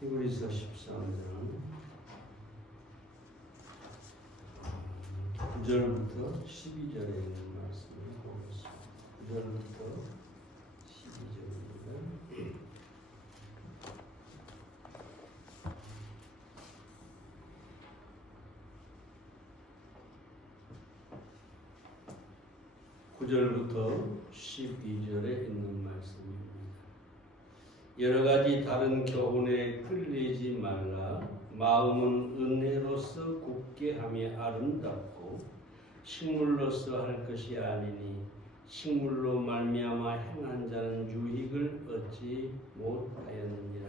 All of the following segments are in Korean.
히브리서 13장 9절부터 12절에 있는 말씀을 보겠습니다. 9절부터 12절입니다. 9절부터 12절에 있는 말씀입니다. 여러 가지 다른 교훈에 끌리지 말라. 마음은 은혜로서 굳게 하며 아름답고 식물로서 할 것이 아니니 식물로 말미암아 행한 자는 유익을 얻지 못하였느니라.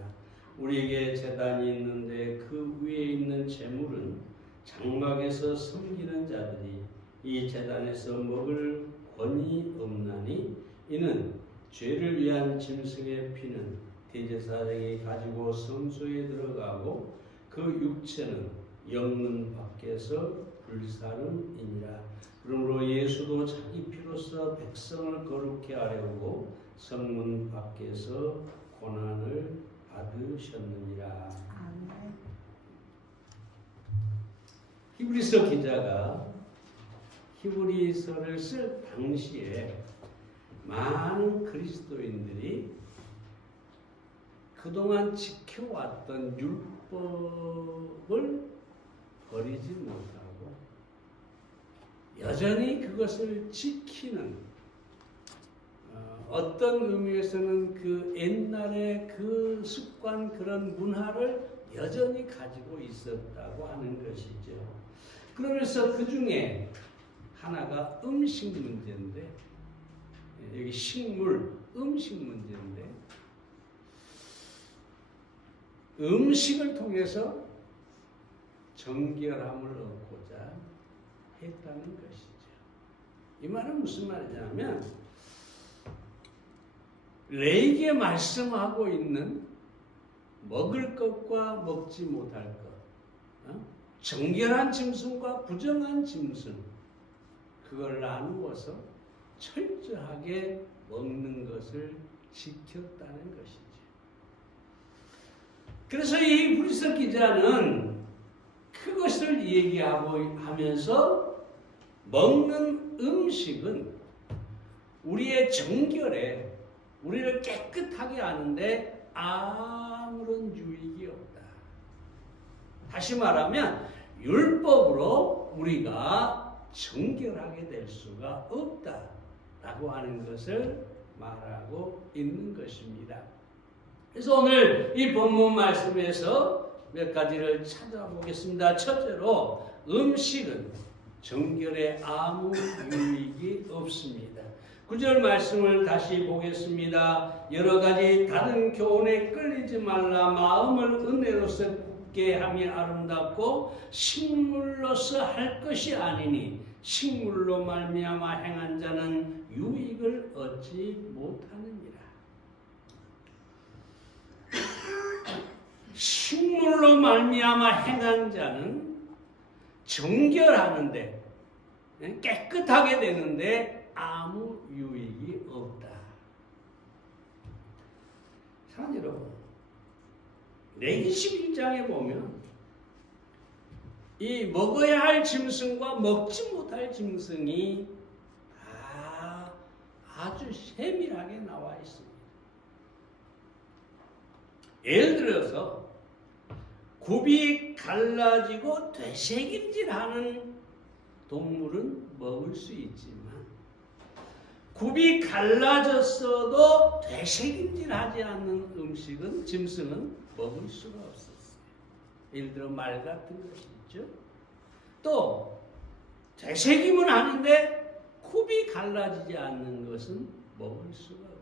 우리에게 제단이 있는데 그 위에 있는 제물은 장막에서 섬기는 자들이 이 제단에서 먹을 권이 없나니 이는 죄를 위한 짐승의 피는 대제사장이 가지고 성소에 들어가고 그 육체는 영문 밖에서 불사름이니라. 그러므로 예수도 자기 피로써 백성을 거룩케 하려고 성문 밖에서 고난을 받으셨느니라. 아멘. 히브리서 기자가 히브리서를 쓸 당시에 많은 그리스도인들이 그동안 지켜왔던 율법을 버리지 못하고 여전히 그것을 지키는 어떤 의미에서는 그 옛날의 그 습관 그런 문화를 여전히 가지고 있었다고 하는 것이죠. 그러면서 그 중에 하나가 음식 문제인데 여기 식물, 음식 문제인데 음식을 통해서 정결함을 얻고자 했다는 것이죠. 이 말은 무슨 말이냐면 레위기에 말씀하고 있는 먹을 것과 먹지 못할 것, 정결한 짐승과 부정한 짐승, 그걸 나누어서 철저하게 먹는 것을 지켰다는 것이죠. 그래서 이 히브리서 기자는 그것을 얘기하고 하면서 먹는 음식은 우리의 정결에 우리를 깨끗하게 하는데 아무런 유익이 없다. 다시 말하면 율법으로 우리가 정결하게 될 수가 없다라고 하는 것을 말하고 있는 것입니다. 그래서 오늘 이 본문 말씀에서 몇 가지를 찾아보겠습니다. 첫째로 음식은 정결에 아무 유익이 없습니다. 9절 말씀을 다시 보겠습니다. 여러 가지 다른 교훈에 끌리지 말라. 마음을 은혜로서 굳게 하며 아름답고 식물로서 할 것이 아니니 식물로 말미암아 행한 자는 유익을 얻지 못하느니라. 식물로 말미암아 행한 자는 정결하는데 깨끗하게 되는데 아무 유익이 없다. 사랑 여러분, 레위기 11장에 보면 이 먹어야 할 짐승과 먹지 못할 짐승이 아주 세밀하게 나와 있습니다. 예를 들어서 굽이 갈라지고 되새김질하는 동물은 먹을 수 있지만 굽이 갈라졌어도 되새김질하지 않는 음식은 짐승은 먹을 수가 없었어요. 예를 들어 말 같은 것이 있죠. 또 되새김은 하는데 굽이 갈라지지 않는 것은 먹을 수가 없었어요.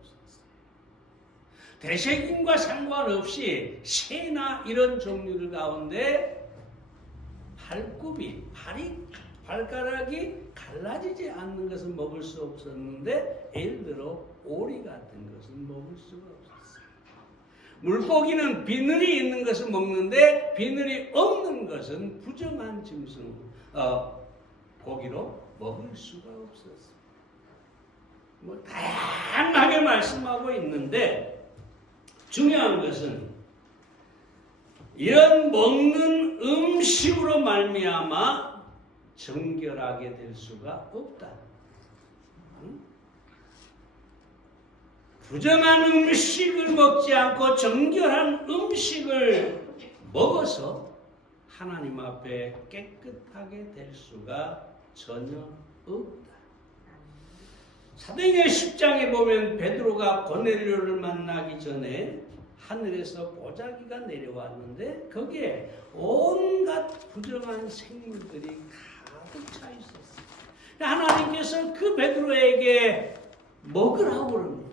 되새김과 상관없이 새나 이런 종류들 가운데 발가락이 갈라지지 않는 것은 먹을 수 없었는데 예를 들어 오리 같은 것은 먹을 수가 없었어요. 물고기는 비늘이 있는 것은 먹는데 비늘이 없는 것은 부정한 짐승 고기로 먹을 수가 없었어요. 다양하게 말씀하고 있는데 중요한 것은 이런 먹는 음식으로 말미암아 정결하게 될 수가 없다. 부정한 음식을 먹지 않고 정결한 음식을 먹어서 하나님 앞에 깨끗하게 될 수가 전혀 없다. 사도행전 10장에 보면 베드로가 고넬료를 만나기 전에 하늘에서 보자기가 내려왔는데 거기에 온갖 부정한 생물들이 가득 차 있었어요. 하나님께서 그 베드로에게 먹으라고 그럽니다.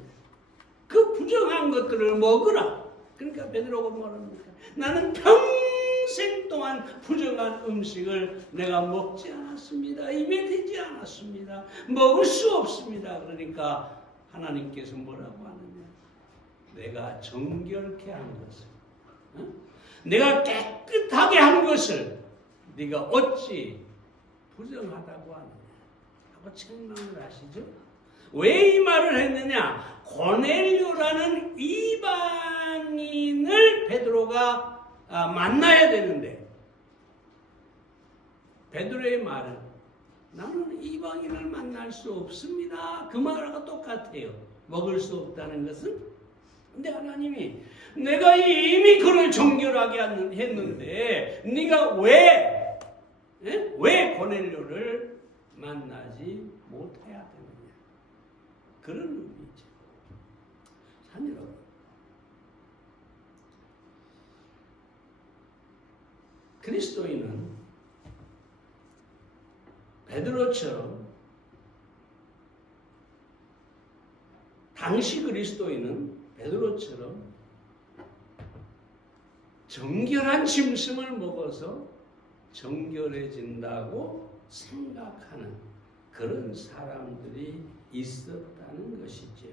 그 부정한 것들을 먹으라. 그러니까 베드로가 뭐랍니까? 나는 평생 동안 부정한 음식을 내가 먹지 않았습니다. 입에 대지 않았습니다. 먹을 수 없습니다. 그러니까 하나님께서 뭐라고 하느냐? 내가 정결케 한 것을, 내가 깨끗하게 한 것을 네가 어찌 부정하다고 하느냐 하고 책망을 하시죠. 왜 이 말을 했느냐? 고넬료라는 이방인을 베드로가 만나야 되는데 베드로의 말은 나는 이방인을 만날 수 없습니다. 그 말하고 똑같아요. 먹을 수 없다는 것은. 근데 하나님이 내가 이미 그를 정결하게 했는데 네가 왜 고넬료를 만나지 못해야 되느냐. 그런 의미죠. 산 여러분, 그리스도인은 베드로처럼 당시 그리스도인은 베드로처럼 정결한 짐승을 먹어서 정결해진다고 생각하는 그런 사람들이 있었다는 것이죠.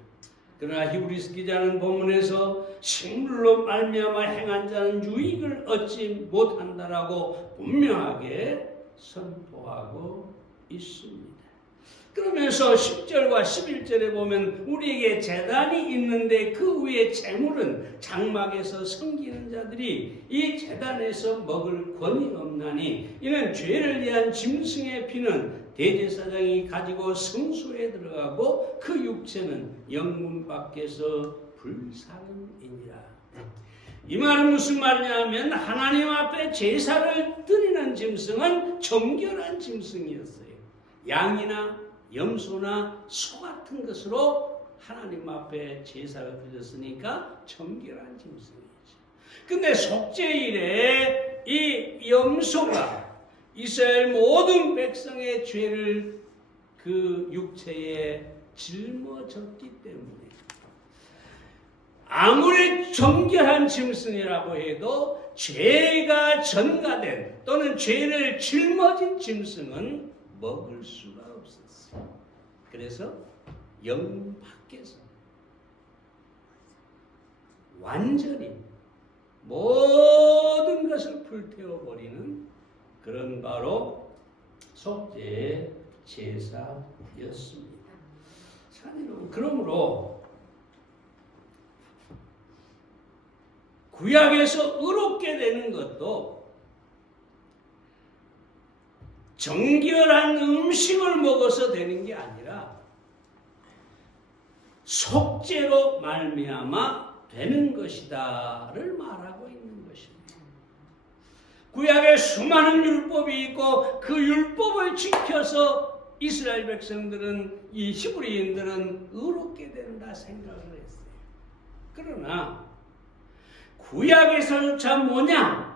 그러나 히브리서 기자는 본문에서 식물로 말미암아 행한 자는 유익을 얻지 못한다라고 분명하게 선포하고 있습니다. 그러면서 10절과 11절에 보면 우리에게 제단이 있는데 그 위에 제물은 장막에서 섬기는 자들이 이 제단에서 먹을 권이 없나니 이는 죄를 위한 짐승의 피는 대제사장이 가지고 성소에 들어가고 그 육체는 영문 밖에서 불사름이니라. 이 말은 무슨 말이냐 하면 하나님 앞에 제사를 드리는 짐승은 정결한 짐승이었어요. 양이나 염소나 소 같은 것으로 하나님 앞에 제사가 드렸으니까 정결한 짐승이죠. 근데 속죄일에 이 염소가 이스라엘 모든 백성의 죄를 그 육체에 짊어졌기 때문에 아무리 정결한 짐승이라고 해도 죄가 전가된 또는 죄를 짊어진 짐승은 먹을 수가 없었어요. 그래서 영문 밖에서 완전히 모든 것을 불태워버리는 그런 바로 속죄의 제사였습니다. 그러므로 구약에서 의롭게 되는 것도 정결한 음식을 먹어서 되는 게 아니라 속죄로 말미암아 되는 것이다를 말하고 있는 것입니다. 구약에 수많은 율법이 있고 그 율법을 지켜서 이스라엘 백성들은 이 히브리인들은 의롭게 된다 생각을 했어요. 그러나 구약에서조차 뭐냐?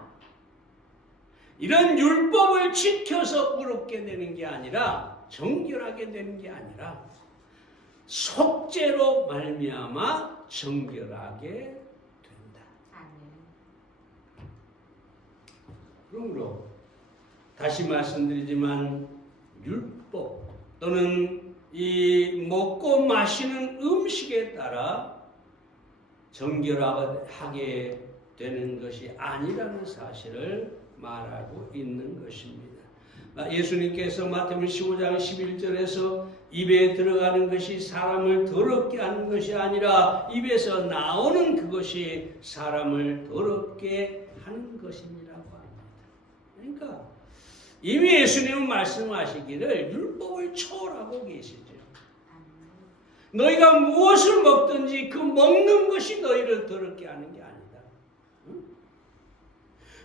이런 율법을 지켜서 의롭게 되는 게 아니라 정결하게 되는 게 아니라 속죄로 말미암아 정결하게 된다. 그러므로 다시 말씀드리지만 율법 또는 이 먹고 마시는 음식에 따라 정결하게 되는 것이 아니라는 사실을 말하고 있는 것입니다. 예수님께서 마태복음 15장 11절에서 입에 들어가는 것이 사람을 더럽게 하는 것이 아니라 입에서 나오는 그것이 사람을 더럽게 하는 것이니라고 합니다. 그러니까 이미 예수님은 말씀하시기를 율법을 초월하고 계시죠. 너희가 무엇을 먹든지 그 먹는 것이 너희를 더럽게 하는 게 아니다.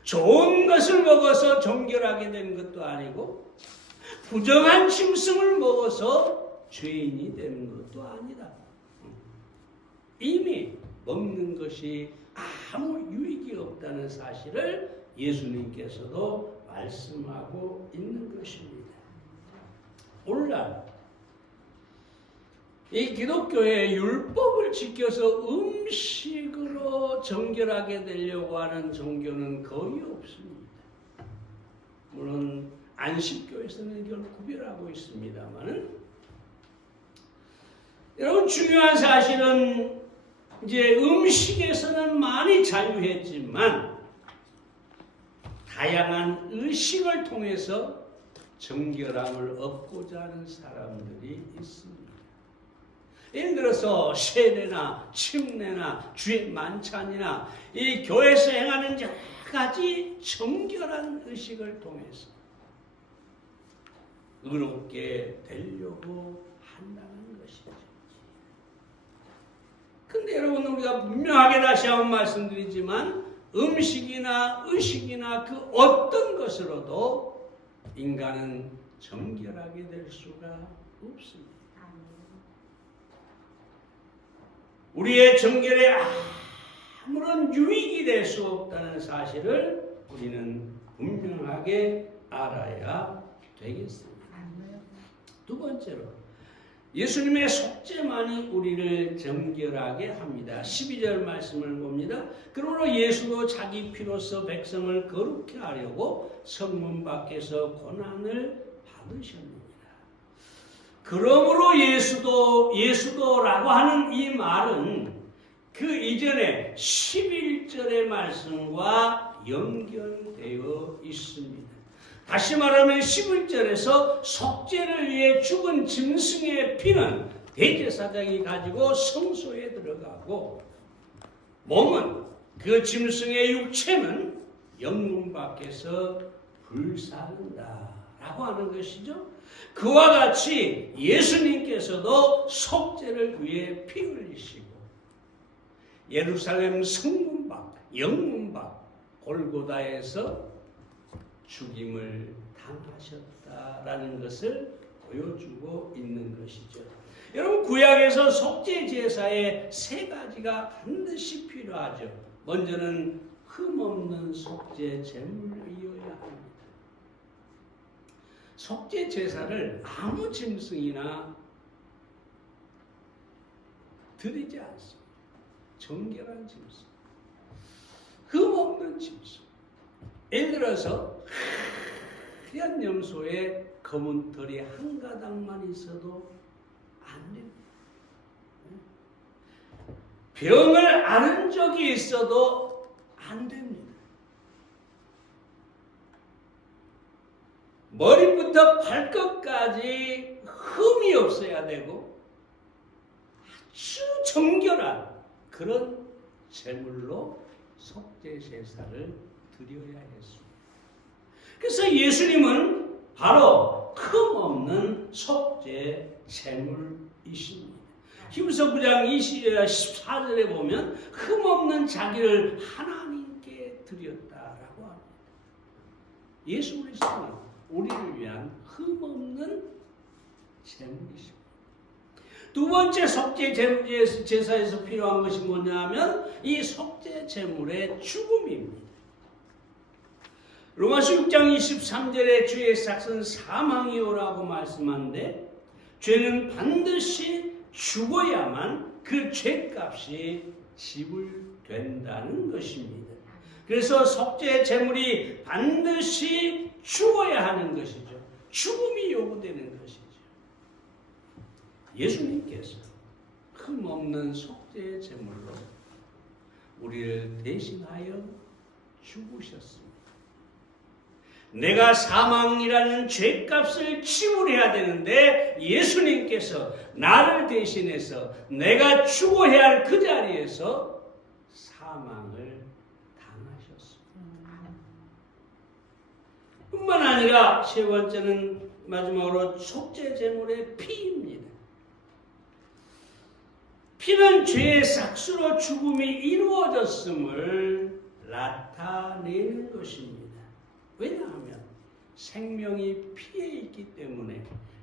좋은 것을 먹어서 정결하게 되는 것도 아니고 부정한 짐승을 먹어서 죄인이 되는 것도 아니다. 이미 먹는 것이 아무 유익이 없다는 사실을 예수님께서도 말씀하고 있는 것입니다. 오늘날 이 기독교의 율법을 지켜서 음식으로 정결하게 되려고 하는 종교는 거의 없습니다. 물론 안식교에서는 이걸 구별하고 있습니다만은 여러분 중요한 사실은 이제 음식에서는 많이 자유했지만 다양한 의식을 통해서 정결함을 얻고자 하는 사람들이 있습니다. 예를 들어서 세례나 침례나 주일 만찬이나 이 교회에서 행하는 여러 가지 정결한 의식을 통해서 의롭게 되려고 한다는 것이죠. 근데 여러분 우리가 분명하게 다시 한번 말씀드리지만 음식이나 의식이나 그 어떤 것으로도 인간은 정결하게 될 수가 없습니다. 우리의 정결에 아무런 유익이 될 수 없다는 사실을 우리는 분명하게 알아야 되겠습니다. 두 번째로 예수님의 속죄만이 우리를 정결하게 합니다. 12절 말씀을 봅니다. 그러므로 예수도 자기 피로써 백성을 거룩케 하려고 성문 밖에서 고난을 받으셨느니라. 그러므로 예수도라고 하는 이 말은 그 이전에 11절의 말씀과 연결되어 있습니다. 다시 말하면 11절에서 속죄를 위해 죽은 짐승의 피는 대제사장이 가지고 성소에 들어가고 몸은 그 짐승의 육체는 영문 밖에서 불사른다 라고 하는 것이죠. 그와 같이 예수님께서도 속죄를 위해 피 흘리시고 예루살렘 성문 밖, 영문 밖 골고다에서 죽임을 당하셨다라는 것을 보여주고 있는 것이죠. 여러분 구약에서 속죄 제사의 세 가지가 반드시 필요하죠. 먼저는 흠없는 속죄 제물이어야 합니다. 속죄 제사를 아무 짐승이나 드리지 않습니다. 정결한 짐승, 흠없는 짐승. 예를 들어서 하얀 염소에 검은 털이 한 가닥만 있어도 안 됩니다. 병을 앓은 적이 있어도 안 됩니다. 머리부터 발끝까지 흠이 없어야 되고 아주 정결한 그런 제물로 속죄 제사를 드려야 했습니다. 그래서 예수님은 바로 흠없는 속죄 제물이십니다. 히브리서 9장 14절에 보면 흠없는 자기를 하나님께 드렸다라고 합니다. 예수 그리스도는 우리를 위한 흠없는 제물이십니다. 두 번째 속죄 제사에서 필요한 것이 뭐냐 하면 이 속죄 제물의 죽음입니다. 로마서 6장 23절에 죄의 삭은 사망이오라고 말씀하는데 죄는 반드시 죽어야만 그 죄값이 지불된다는 것입니다. 그래서 속죄 제물이 반드시 죽어야 하는 것이죠. 죽음이 요구되는 것이죠. 예수님께서 흠없는 속죄 제물로 우리를 대신하여 죽으셨습니다. 내가 사망이라는 죄값을 지불해야 되는데 예수님께서 나를 대신해서 내가 죽어야 할 그 자리에서 사망을 당하셨습니다. 뿐만 아니라 세 번째는 마지막으로 속죄 제물의 피입니다. 피는 죄의 삭수로 죽음이 이루어졌음을 나타내는 것입니다. 왜냐하면 생명이 피에 있기 때문에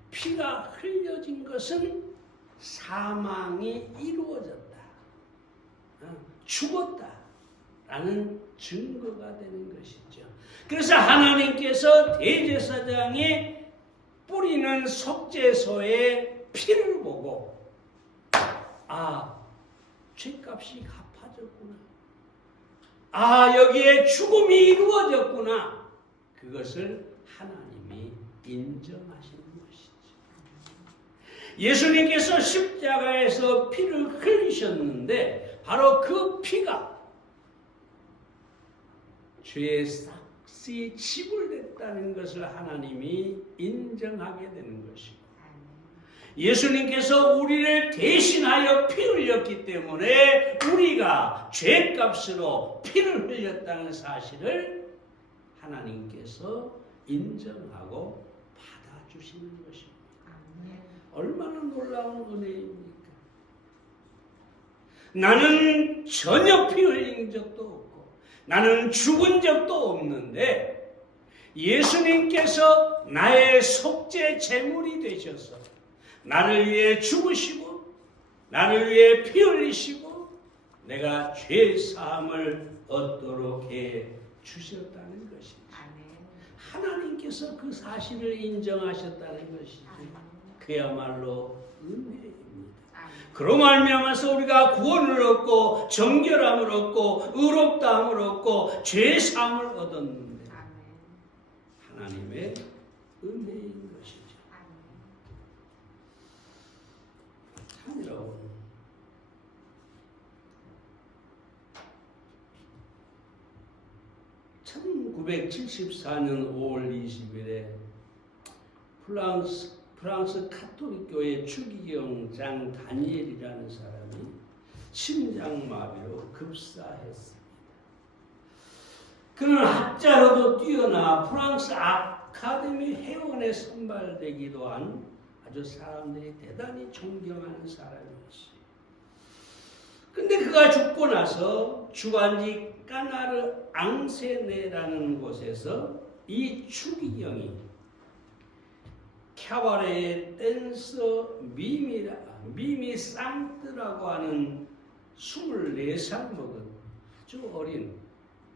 피가 흘려진 것은 사망이 이루어졌다, 죽었다라는 증거가 되는 것이죠. 그래서 하나님께서 대제사장이 뿌리는 속죄소의 피를 보고 죄값이 갚아졌구나. 여기에 죽음이 이루어졌구나. 그것을 하나님이 인정하시는 것이죠. 예수님께서 십자가에서 피를 흘리셨는데 바로 그 피가 죄의 삭시 지불됐다는 것을 하나님이 인정하게 되는 것이고, 예수님께서 우리를 대신하여 피 흘렸기 때문에 우리가 죄값으로 피를 흘렸다는 사실을 하나님께서 인정하고 받아주시는 것입니다. 얼마나 놀라운 은혜입니까? 나는 전혀 피 흘린 적도 없고 나는 죽은 적도 없는데 예수님께서 나의 속죄 제물이 되셔서 나를 위해 죽으시고 나를 위해 피 흘리시고 내가 죄 사함을 얻도록 해 주셨다는 것이죠. 하나님께서 그 사실을 인정하셨다는 것이죠. 그야말로 은혜입니다. 그로 말미암아서 우리가 구원을 얻고 정결함을 얻고 의롭다함을 얻고 죄 사함을 얻었는데 하나님의 은혜인 것이죠. 참 여러분, 1974년 5월 20일에 프랑스 카톨릭 교회 추기경장 다니엘이라는 사람이 심장마비로 급사했습니다. 그는 학자로도 뛰어나 프랑스 아카데미 회원에 선발되기도 한 아주 사람들이 대단히 존경하는 사람이었어요. 근데 그가 죽고 나서 주관지 까나르 앙세네라는 곳에서 이 추기경이 캬바레의 댄서 미미 상트라고 하는 24살 먹은 아주 어린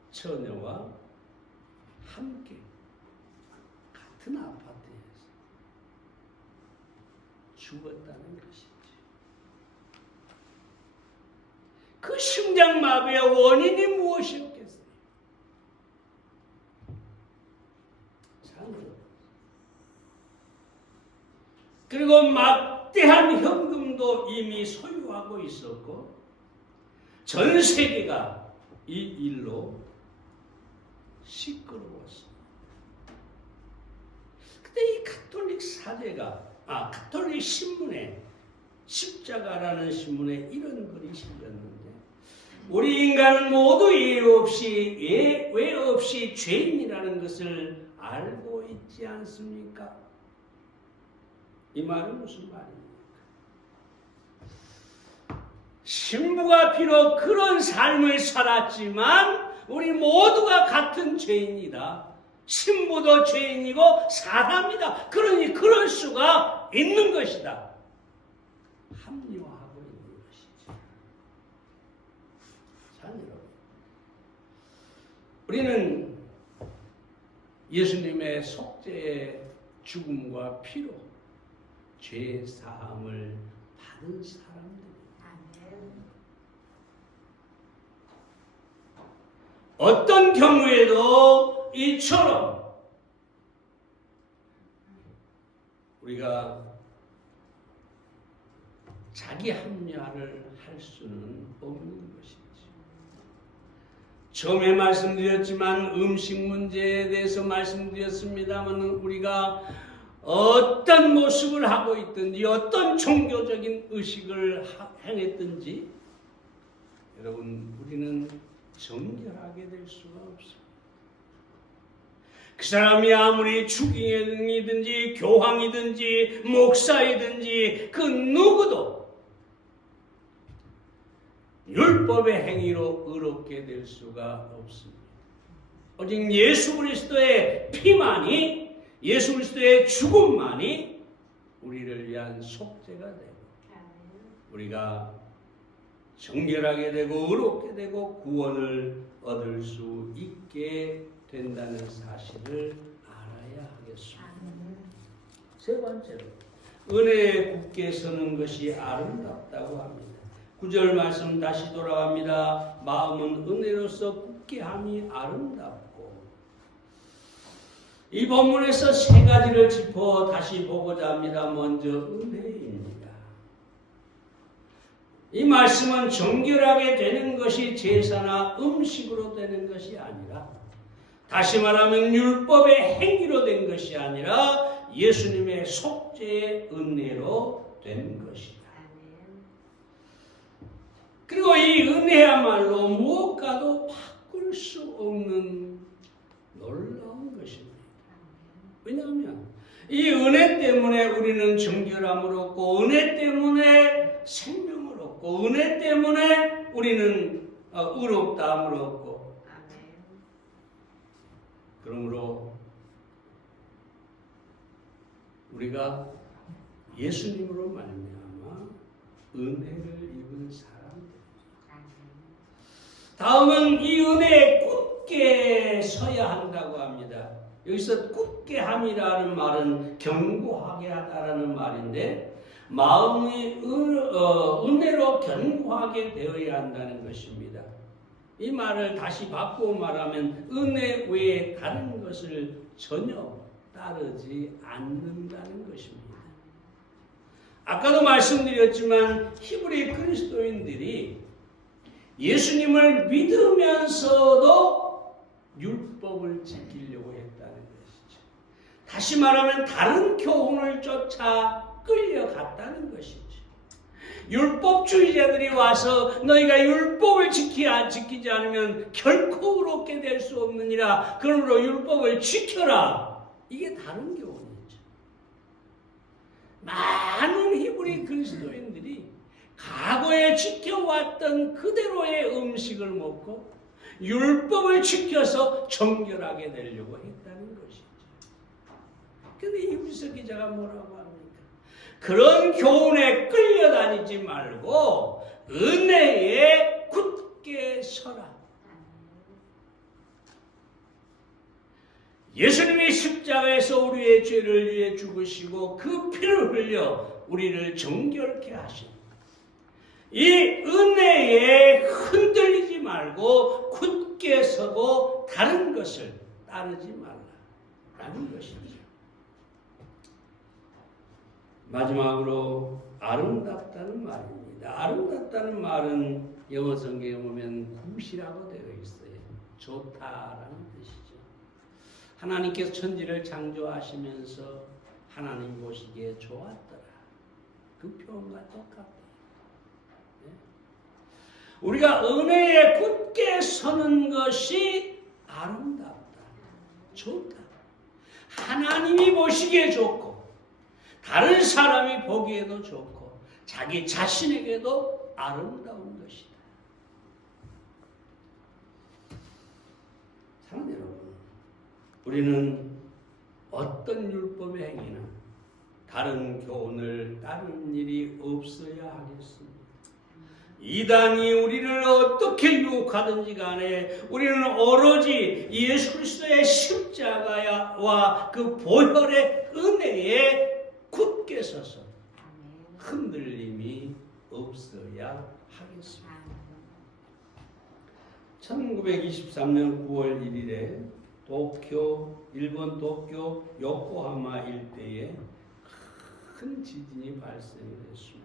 처녀와 함께 같은 아파트에서 죽었다는 것이죠. 그 심장마비의 원인이 무엇이었겠어요? 그리고 막대한 현금도 이미 소유하고 있었고 전 세계가 이 일로 시끄러웠습니다. 그때 이 가톨릭 사제가 가톨릭 신문에 십자가라는 신문에 이런 글이 실렸는데 우리 인간은 모두 예외 없이 죄인이라는 것을 알고 있지 않습니까? 이 말은 무슨 말입니까? 신부가 비록 그런 삶을 살았지만 우리 모두가 같은 죄인이다. 신부도 죄인이고 사람이다. 그러니 그럴 수가 있는 것이다. 합리화하고 있는 것이죠. 자, 여러분, 우리는 예수님의 속죄의 죽음과 피로 죄 사함을 받은 사람들입니다. 어떤 경우에도 이처럼 우리가 자기 합리화를 할 수는 없는 것이지. 처음에 말씀드렸지만 음식 문제에 대해서 말씀드렸습니다만 우리가 어떤 모습을 하고 있든지 어떤 종교적인 의식을 행했든지 여러분 우리는 정결하게 될 수가 없어요. 그 사람이 아무리 주기이든지 교황이든지 목사이든지 그 누구도 율법의 행위로 의롭게 될 수가 없습니다. 오직 예수 그리스도의 피만이, 예수 그리스도의 죽음만이 우리를 위한 속죄가 되고 우리가 정결하게 되고 의롭게 되고 구원을 얻을 수 있게 된다는 사실을 알아야 하겠습니다. 세 번째로 은혜에 굳게 서는 것이 아름답다고 합니다. 9절 말씀 다시 돌아갑니다. 마음은 은혜로서 굳게 함이 아름답고. 이 본문에서 세 가지를 짚어 다시 보고자 합니다. 먼저 은혜입니다. 이 말씀은 정결하게 되는 것이 제사나 음식으로 되는 것이 아니라, 다시 말하면 율법의 행위로 된 것이 아니라 예수님의 속죄의 은혜로 된 것이다. 그리고 이 은혜야말로 무엇과도 바꿀 수 없는 놀라운 것입니다. 왜냐하면 이 은혜 때문에 우리는 정결함을 얻고, 은혜 때문에 생명을 얻고, 은혜 때문에 우리는 의롭다함을 얻고, 그러므로 우리가 예수님으로 말미암아 은혜를 입은 사람들. 다음은 이 은혜에 굳게 서야 한다고 합니다. 여기서 굳게 함이라는 말은 견고하게 하다라는 말인데, 마음이 은혜로 견고하게 되어야 한다는 것입니다. 이 말을 다시 바꾸어 말하면 은혜 외에 다른 것을 전혀 따르지 않는다는 것입니다. 아까도 말씀드렸지만 히브리 그리스도인들이 예수님을 믿으면서도 율법을 지키려고 했다는 것이죠. 다시 말하면 다른 교훈을 쫓아 끌려갔다는 것이죠. 율법주의자들이 와서 너희가 율법을 지키지 않으면 결코 의롭게 될 수 없느니라. 그러므로 율법을 지켜라. 이게 다른 교훈이죠. 많은 히브리 그리스도인들이 과거에 지켜왔던 그대로의 음식을 먹고 율법을 지켜서 정결하게 되려고 했다는 것이죠. 그런데 히브리서 기자가 뭐라고 합니까? 그런 교훈에 끌려다니지 말고 은혜에 굳게 서라. 예수님이 십자가에서 우리의 죄를 위해 죽으시고 그 피를 흘려 우리를 정결케 하신 이 은혜에 흔들리지 말고 굳게 서고 다른 것을 따르지 말라라는 것이죠. 마지막으로 아름답다는 말입니다. 아름답다는 말은 영어 성경에 보면 굿이라고 되어 있어요. 좋다라는 뜻이죠. 하나님께서 천지를 창조하시면서 하나님 보시기에 좋았더라. 그 표현과 똑같아요. 네? 우리가 은혜에 굳게 서는 것이 아름답다. 좋다. 하나님이 보시기에 좋고 다른 사람이 보기에도 좋고 자기 자신에게도 아름다운 것이다. 사랑하는 여러분, 우리는 어떤 율법의 행위나 다른 교훈을 따르는 일이 없어야 하겠습니다. 이단이 우리를 어떻게 유혹하든지 간에 우리는 오로지 예수 그리스도의 십자가와 그 보혈의 은혜에 굳게 서서 흔들림이 없어야 하겠습니다. 1923년 9월 1일에 일본 도쿄 요코하마 일대에 큰 지진이 발생했습니다.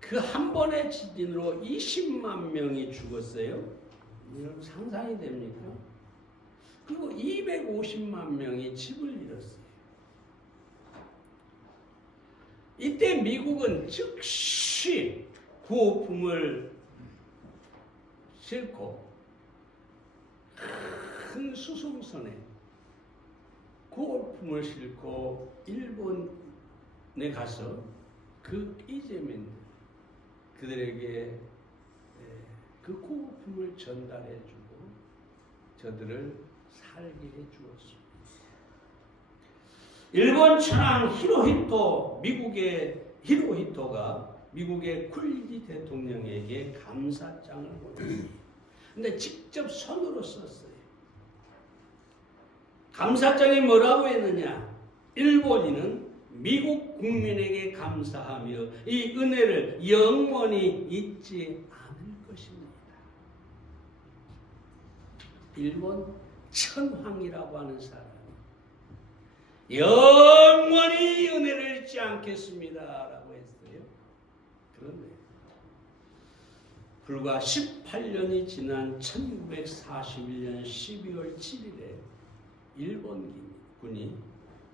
그 한 번의 지진으로 20만 명이 죽었어요. 여러분 상상이 됩니까? 그리고 250만 명이 집을 잃었어요. 이때 미국은 즉시 구호품을 싣고 큰 수송선에 구호품을 싣고 일본에 가서 그 이재민들 그들에게 그 구호품을 전달해주고 저들을 살게 해주었습니다. 일본 천황 히로히토, 미국의 히로히토가 미국의 쿠리지 대통령에게 감사장을 보냈습니다. 근데 직접 손으로 썼어요. 감사장에 뭐라고 했느냐? 일본인은 미국 국민에게 감사하며 이 은혜를 영원히 잊지 않을 것입니다. 일본 천황이라고 하는 사람이 영원히 은혜를 잊지 않겠습니다 라고 했어요. 그런데 불과 18년이 지난 1941년 12월 7일에 일본군이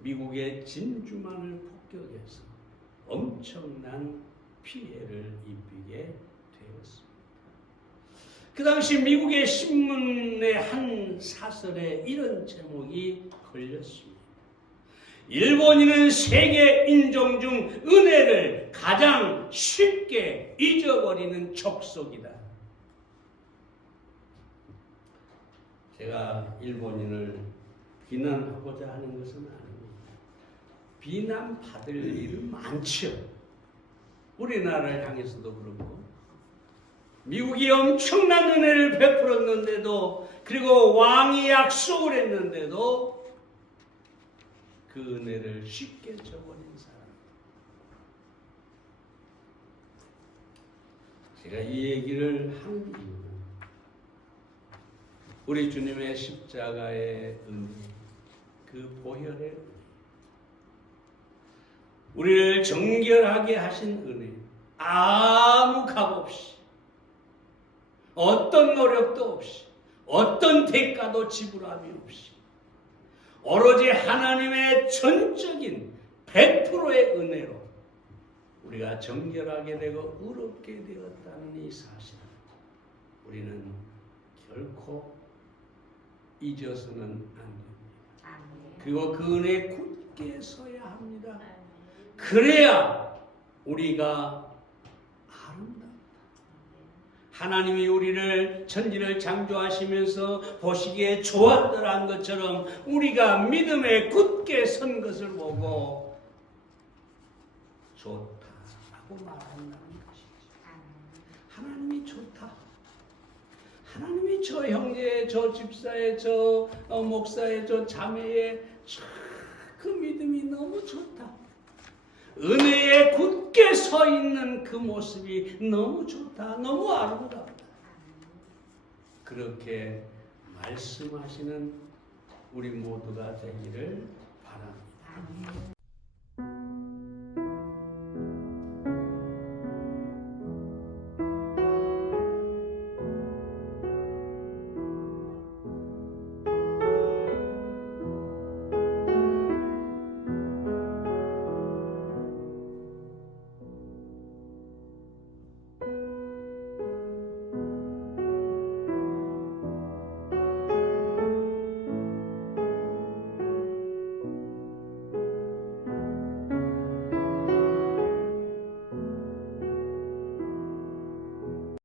미국의 진주만을 폭격해서 엄청난 피해를 입히게 되었습니다. 그 당시 미국의 신문의 한 사설에 이런 제목이 걸렸습니다. 일본인은 세계 인종 중 은혜를 가장 쉽게 잊어버리는 족속이다. 제가 일본인을 비난하고자 하는 것은 아닙니다. 비난받을 일은 많죠. 우리나라를 향해서도 그렇고 미국이 엄청난 은혜를 베풀었는데도 그리고 왕이 약속을 했는데도 그 은혜를 쉽게 저버린 사람. 제가 이 얘기를 하는 이유는 우리 주님의 십자가의 은혜, 그 보혈의 은혜, 우리를 정결하게 하신 은혜, 아무 값 없이, 어떤 노력도 없이, 어떤 대가도 지불함이 없이 오로지 하나님의 전적인 100%의 은혜로 우리가 정결하게 되고 의롭게 되었다는 이 사실을 우리는 결코 잊어서는 안 됩니다. 그리고 그 은혜에 굳게 서야 합니다. 그래야 우리가 아름답다. 하나님이 우리를 천지를 창조하시면서 보시기에 좋았더란 것처럼 우리가 믿음에 굳게 선 것을 보고 좋다라고 말한다는 것이죠. 하나님이 좋다. 하나님이 저 형제의, 저 집사의, 저 목사의, 저 자매의 그 믿음이 너무 좋다. 은혜에 굳게 서 있는 그 모습이 너무 좋다. 너무 아름답다. 그렇게 말씀하시는 우리 모두가 되기를 바랍니다.